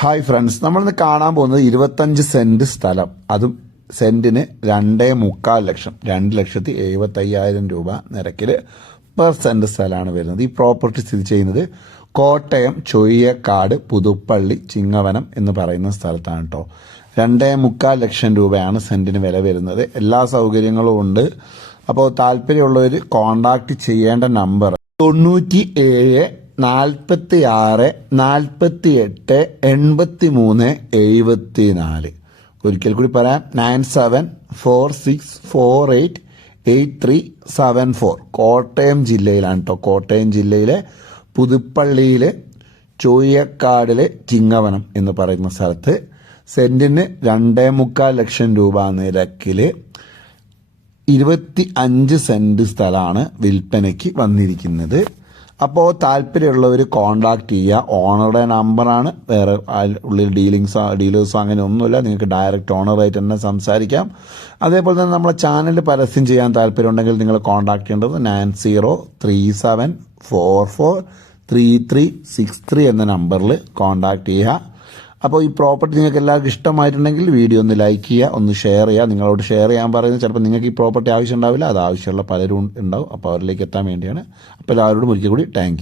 Hi friends, നമ്മളിന്ന് കാണാൻ പോകുന്നത് 25 സെന്റ് സ്ഥലം, അതും സെന്റിന് 2.25 ലക്ഷം, 2,75,000 രൂപ നിരക്കിൽ പെർ സെന്റ് സ്ഥലമാണ് വരുന്നത്. ഈ പ്രോപ്പർട്ടി സ്ഥിതി ചെയ്യുന്നത് കോട്ടയം ചൊയ്യക്കാട് പുതുപ്പള്ളി ചിങ്ങവനം എന്ന് പറയുന്ന സ്ഥലത്താണ് കേട്ടോ. 2.25 ലക്ഷം രൂപയാണ് സെന്റിന് വില വരുന്നത്. എല്ലാ സൗകര്യങ്ങളും ഉണ്ട്. അപ്പോൾ താല്പര്യമുള്ളവർ കോണ്ടാക്ട് ചെയ്യേണ്ട നമ്പർ 9746488374. ഒരിക്കൽ കൂടി പറയാം, 9746488374. കോട്ടയം ജില്ലയിലാണ് കേട്ടോ. കോട്ടയം ജില്ലയിലെ പുതുപ്പള്ളിയിലെ ചൊയ്യക്കാടിലെ ചിങ്ങവനം എന്ന് പറയുന്ന സ്ഥലത്ത് സെന്റിന് 2.25 ലക്ഷം രൂപ നിരക്കിൽ 25 സെന്റ് സ്ഥലമാണ് വിൽപ്പനയ്ക്ക് വന്നിരിക്കുന്നത്. അപ്പോൾ താല്പര്യമുള്ളവർ കോണ്ടാക്ട് ചെയ്യുക. ഓണറുടെ നമ്പറാണ്, വേറെ ഉള്ളിൽ ഡീലേഴ്സോ അങ്ങനെ ഒന്നുമില്ല. നിങ്ങൾക്ക് ഡയറക്റ്റ് ഓണറായിട്ട് തന്നെ സംസാരിക്കാം. അതേപോലെ തന്നെ നമ്മളെ ചാനൽ പരസ്യം ചെയ്യാൻ താല്പര്യമുണ്ടെങ്കിൽ നിങ്ങൾ കോണ്ടാക്ട് ചെയ്യേണ്ടത് 9037443363 എന്ന നമ്പറിൽ കോണ്ടാക്ട് ചെയ്യുക. അപ്പോൾ ഈ പ്രോപ്പർട്ടി നിങ്ങൾക്ക് എല്ലാവർക്കും ഇഷ്ടമായിട്ടുണ്ടെങ്കിൽ വീഡിയോ ഒന്ന് ലൈക്ക് ചെയ്യുക, ഒന്ന് ഷെയർ ചെയ്യുക. നിങ്ങളോട് ഷെയർ ചെയ്യാൻ പറയുന്നത് ചിലപ്പോൾ നിങ്ങൾക്ക് ഈ പ്രോപ്പർട്ടി ആവശ്യം ഉണ്ടാവില്ല, അത് ആവശ്യമുള്ള പലരും ഉണ്ടാവും. അപ്പോൾ അവരിലേക്ക് എത്താൻ വേണ്ടിയാണ്. അപ്പോൾ എല്ലാവരോടും ഒരിക്കൽ കൂടി താങ്ക് യു.